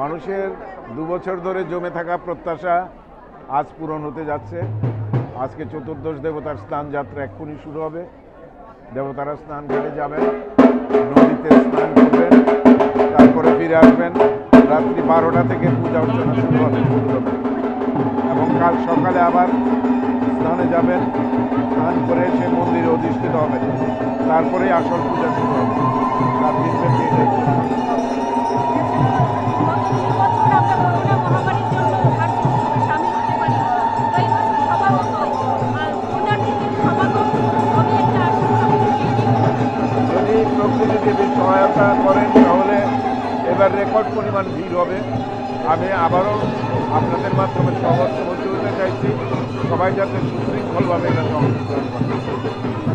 মানুষের 2 বছর ধরে জমে থাকা প্রত্যাশা আজ পূরণ হতে যাচ্ছে। আজকে চতুর্দশ দেবতার স্নান যাত্রা এক্ষুনি শুরু হবে। দেবতারা স্নান ঘাটে যাবেন, নদীতে স্নান করবেন, তারপরে ফিরে আসবেন। রাত্রি 12টা থেকে পূজা অর্চনা শুরু হবে এবং কাল সকালে আবার স্নানে যাবেন। স্নান করে সে মন্দিরে অধিষ্ঠিত হবেন, তারপরেই আসল পূজা শুরু হবে। 7 দিন ব্যাপী এটাই সহায়তা করেন তাহলে এবার রেকর্ড পরিমাণ ভিড় হবে। আমি আবারও আপনাদের মাধ্যমে সহযোগিতা করতে চাইছি, সবাই যাতে সুশৃঙ্খলভাবে এখানে অংশগ্রহণ করেন।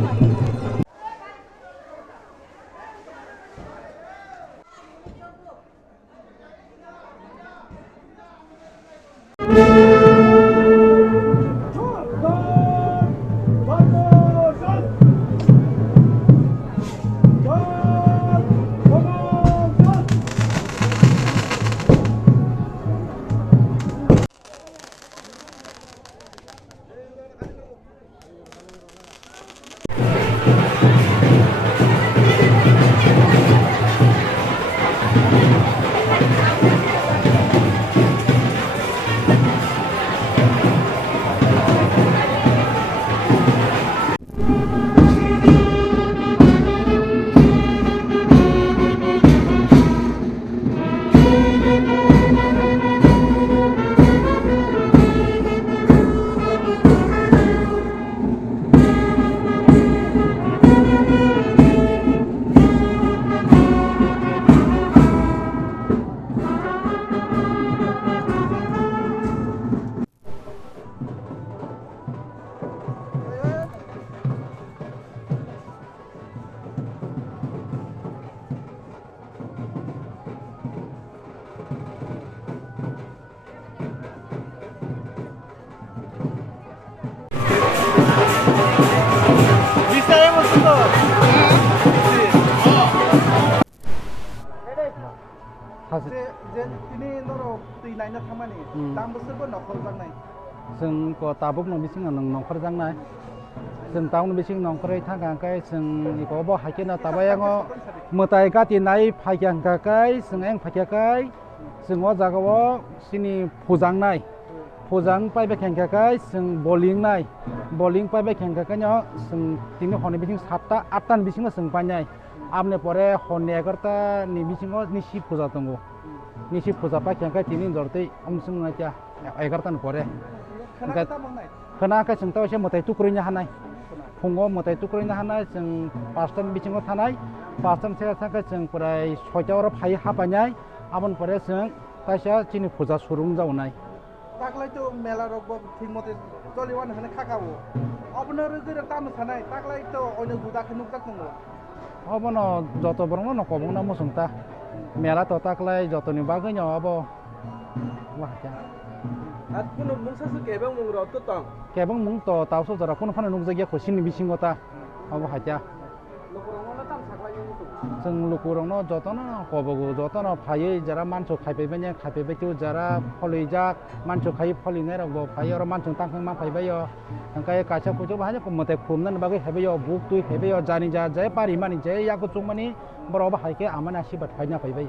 जों को ताबुक नो बिसिं नों नखर जांनाय जों टाउन बिसिं नखरै थांगांकाय जों इको बो हाइकेना ताबायांगो मताय गाति नाय फाइगांकाय जों एं फाइकाय जों ओ जागाव सिनि फुजांनाय फुजां पाइबे खेंकाय जों बलिं पाइबे खेंकाय न जों तिनि हने बिसिं 7टा 8टा बिसिं जों पाइनाय आमने परे हने 11टा नि बिसिं निसि फुजा दंगो निसि फुजा पाइ खेंकाय तिनि दरते अमसुं नाया 11टा परे खोनाखै जों एसे मथाय टुकुरैनो हानाय फुङाव मथाय टुकुरैनो हानाय जों 5टा बिथिङाव थानाय 5टा थाखाय जों प्राय 6टायाव फाय हाबायनाय आबन परे जों ताइसा चिनि फुजा सुरुं जावनाय ताकलायतो मेला रग ठीक मते चलिवान होने खाकावो अबनो रगेर तानो थानाय ताकलायतो अने गुदाखै नुकता दंगो अबनो जत बरनो नकबंना मसंता मेला तो ताकलाय जतनि बागैनो अब वाहा at kuno mungsa su kebang mung ro to tong kebang mung to taw so jara kuno phana nung jagya khosin bisingota abo haja lukurong na tam saklai tu जों लुकुरंनो जतन कबगो जतन फायै जरा मानसो खाइफैबाय खाइफैबाय जरा फलैजाक मानसो खाइ फलिनाय रगबो फाय आरो मानसो तांखां मा फायबायो अंकाय काचा पुजो बाहाय मते खुमनन बागै हेबायो बुक तुइ हेबायो जानि जा जय पारि मानि जय याको चुंगमानि बरबा हायके आमाना आशीर्वाद फायना फायबाय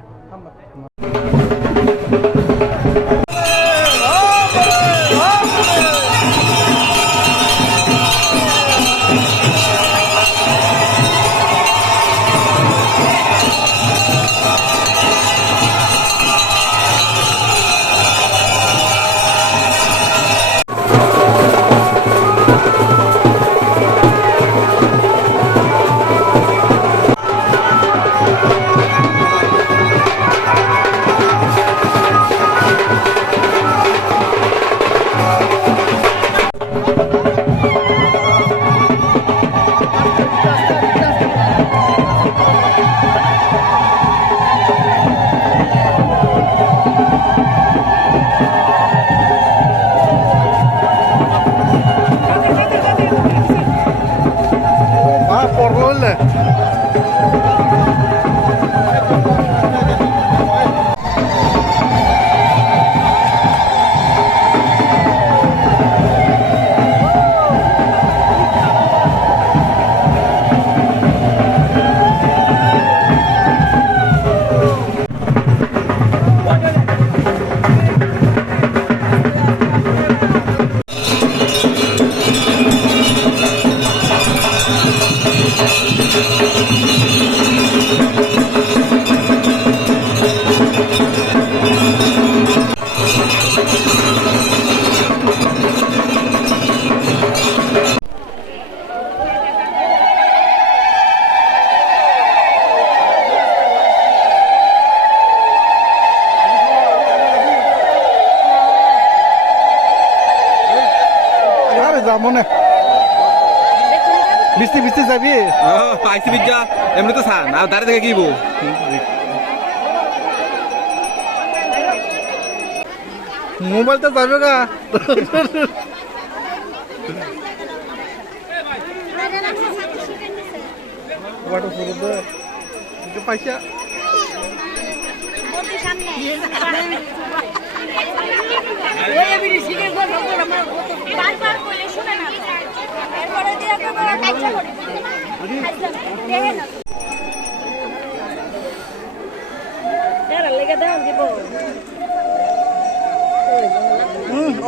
যাবো না বৃষ্টি বৃষ্টি যাবি আইসি পিজ্জা এমনি তো সান আর দাঁড়িয়ে থেকে কিবো মোবাইলটা যাবে গা ওয়াটার ফুল পয়সা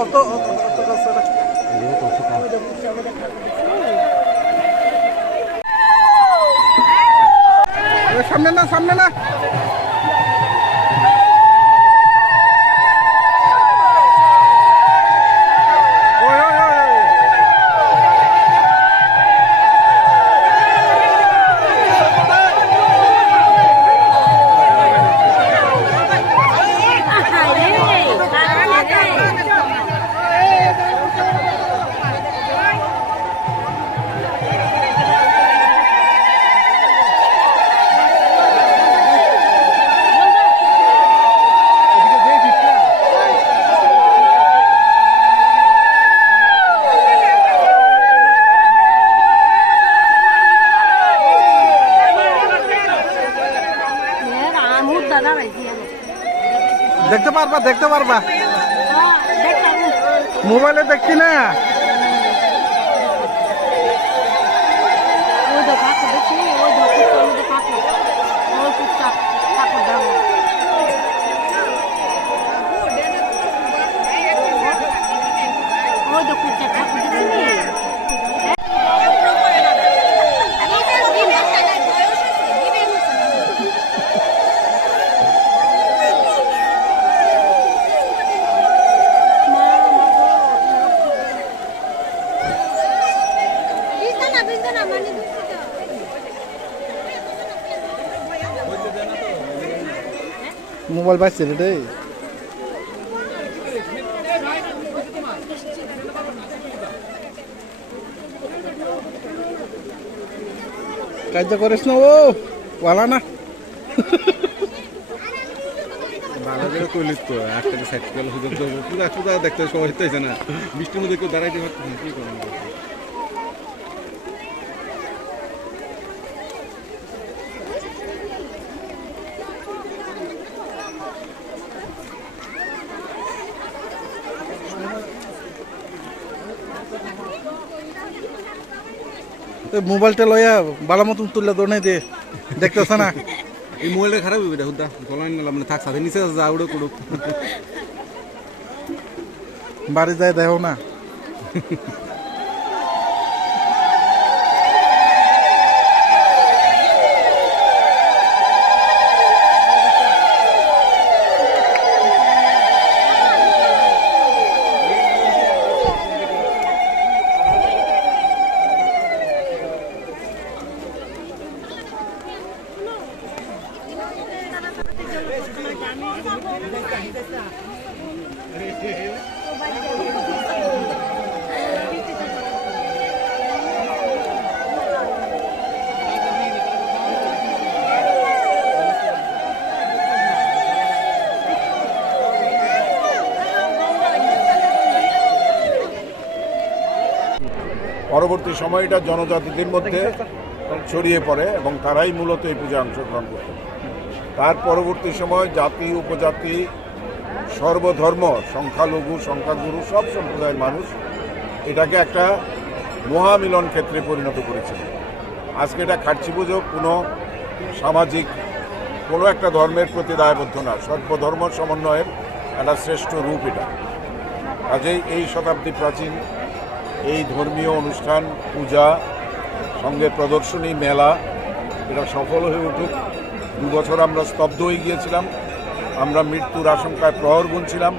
অত সামনে না সামনে না দেখতে পারবা দেখতে পারবা মোবাইলে দেখছি না মোবাইল পাইছে রে কাজ করিস না ও ওয়ালা না ভালো করে কইলি তো একটাকে সাইড করে সুযোগ দেবো পুরো সুদা দেখতে সবাই হইতেছে না বৃষ্টির মধ্যে কেউ দাঁড়াইতে পারছে না কি করবো মোবাইলটা লইয়া বালা মতন তুললে দৌড়াই দে দেখতেছ না এই মোবাইলটা খারাপ হইবে হুদা গলায় নিলাম না থাক সাথে নিচে যা উড়ো কুড়ুক বাড়ি যায় দেখো না পরবর্তী সময়টা জনজাতিদের মধ্যে ছড়িয়ে পড়ে এবং তারাই মূলত এই পূজায় অংশগ্রহণ করত। তার পরবর্তী সময় জাতি উপজাতি সর্বধর্ম সংখ্যালঘু সংখ্যাগুরু সব সম্প্রদায়ের মানুষ এটাকে একটা মহামিলন ক্ষেত্রে পরিণত করেছিল। আজকে এটা খাটছি পুজো কোনো সামাজিক কোনো একটা ধর্মের প্রতি দায়বদ্ধ না, সর্বধর্ম সমন্বয়ের একটা শ্রেষ্ঠ রূপ এটা। কাজেই এই শতাব্দী প্রাচীন এই ধর্মীয় অনুষ্ঠান পূজা সঙ্গে প্রদর্শনী মেলা এটা সফল হয়ে উঠুক। 2 বছর আমরা স্তব্ধ হয়ে গিয়েছিলাম, আমরা মৃত্যুর আশঙ্কায় প্রহর গুনছিলাম।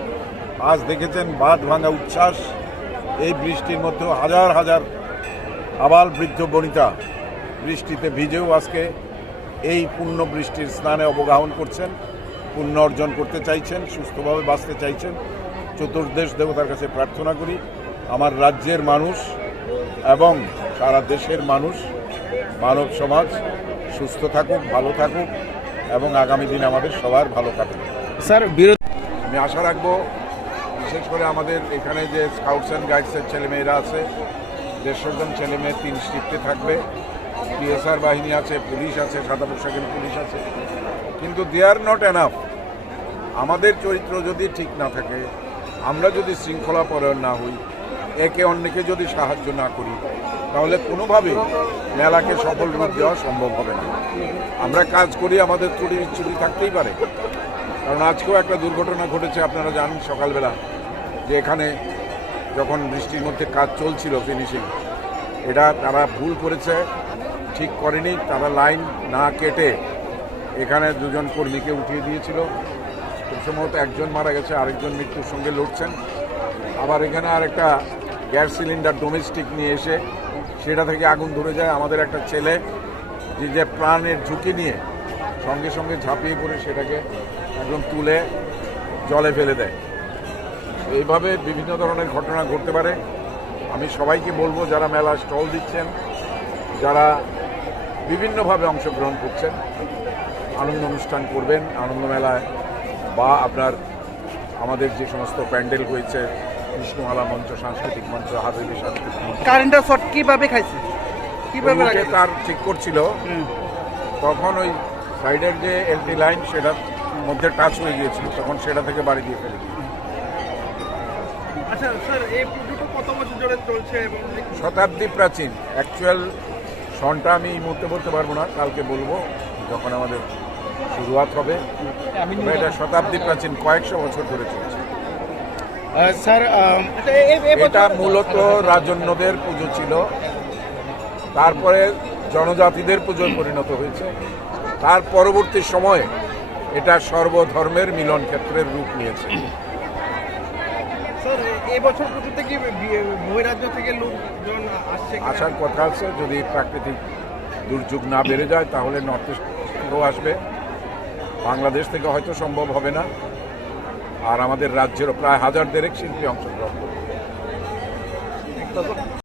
আজ দেখেছেন বাঁধ ভাঙা উচ্ছ্বাস, এই বৃষ্টির মধ্যেও হাজার হাজার আবাল বৃদ্ধ বনিতা বৃষ্টিতে ভিজেও আজকে এই পূর্ণ বৃষ্টির স্নানে অবগাহন করছেন, পুণ্য অর্জন করতে চাইছেন, সুস্থভাবে বাঁচতে চাইছেন। চতুর্দেশ দেবতার কাছে প্রার্থনা করি আমার রাজ্যের মানুষ এবং সারা দেশের মানুষ, মানব সমাজ সুস্থ থাকুক, ভালো থাকুক এবং আগামী দিন আমাদের সবার ভালো কাটুক। স্যার আমি আশা রাখবো বিশেষ করে আমাদের এখানে যে স্কাউটস অ্যান্ড গাইডসের ছেলেমেয়েরা আছে, 150 জন ছেলেমেয়ে 3 শিফটে থাকবে। পিএসআর বাহিনী আছে, পুলিশ আছে, সাদা পোশাকের পুলিশ আছে, কিন্তু দে আর নট এনাফ। আমাদের চরিত্র যদি ঠিক না থাকে, আমরা যদি শৃঙ্খলাপরায়ণ না হই, একে অন্যকে যদি সাহায্য না করি, তাহলে কোনোভাবে মেলাকে সফল রূপ দেওয়া সম্ভব হবে না। আমরা কাজ করি, আমাদের ছুটি থাকতেই পারে, কারণ আজকেও একটা দুর্ঘটনা ঘটেছে, আপনারা জানেন সকালবেলা, যে এখানে যখন বৃষ্টির মধ্যে কাজ চলছিল ফিনিশিং, এটা তারা ভুল করেছে, ঠিক করেনি। তারা লাইন না কেটে এখানে 2 জন কর্মীকে উঠিয়ে দিয়েছিল। খুব সম্ভবত একজন মারা গেছে, আরেকজন মৃত্যুর সঙ্গে লড়ছেন। আবার এখানে আরেকটা গ্যাস সিলিন্ডার ডোমেস্টিক নিয়ে এসে সেটা থেকে আগুন ধরে যায়। আমাদের একটা ছেলে যে প্রাণের ঝুঁকি নিয়ে সঙ্গে সঙ্গে ঝাঁপিয়ে পড়ে সেটাকে একদম তুলে জলে ফেলে দেয়। এইভাবে বিভিন্ন ধরনের ঘটনা ঘটতে পারে। আমি সবাইকে বলবো, যারা মেলা স্টল দিচ্ছেন, যারা বিভিন্নভাবে অংশগ্রহণ করছেন, আনন্দ অনুষ্ঠান করবেন আনন্দ মেলায়, বা আপনার আমাদের যে সমস্ত প্যান্ডেল হয়েছে, কৃষ্ণমালা মঞ্চ, সাংস্কৃতিক মঞ্চ, হাবিবি সাংস্কৃতিক মঞ্চ, কারেন্টের শর্ট কিভাবে খাইছে, কিভাবে ওইদিকে তার ঠিক করছিল, তখন ওই সাইডের যে এলটি লাইন সেটার মধ্যে টাচ হয়ে গিয়েছিল, তখন সেটা থেকে বাড়ি দিয়ে ফেলে দিয়েছে। আচ্ছা স্যার, এই পুজোটা কত বছর ধরে চলছে এবং শতাব্দী প্রাচীন। অ্যাকচুয়াল সনটা আমি এই মুহূর্তে বলতে পারবো না, কালকে বলবো যখন আমাদের শুরুয়াত হবে। তবে এটা শতাব্দী প্রাচীন, কয়েকশো বছর ধরে চলছে। স্যার এটা মূলত রাজন্যদের পুজো ছিল, তারপরে জনজাতিদের পুজোয় পরিণত হয়েছে। তার পরবর্তী সময়ে এটা সর্বধর্মের মিলন ক্ষেত্রের রূপ নিয়েছে। স্যার এই বছর পুজোতে কি বহিরাজ্য থেকে লোকজন আসছে? আসার কথা আছে, যদি প্রাকৃতিক দুর্যোগ না বেড়ে যায় তাহলে নর্থ ইস্ট থেকেও আসবে। বাংলাদেশ থেকে হয়তো সম্ভব হবে না। আর আমাদের রাজ্যেরও প্রায় 1000 দেড়েক শিল্পী অংশগ্রহণ করবে।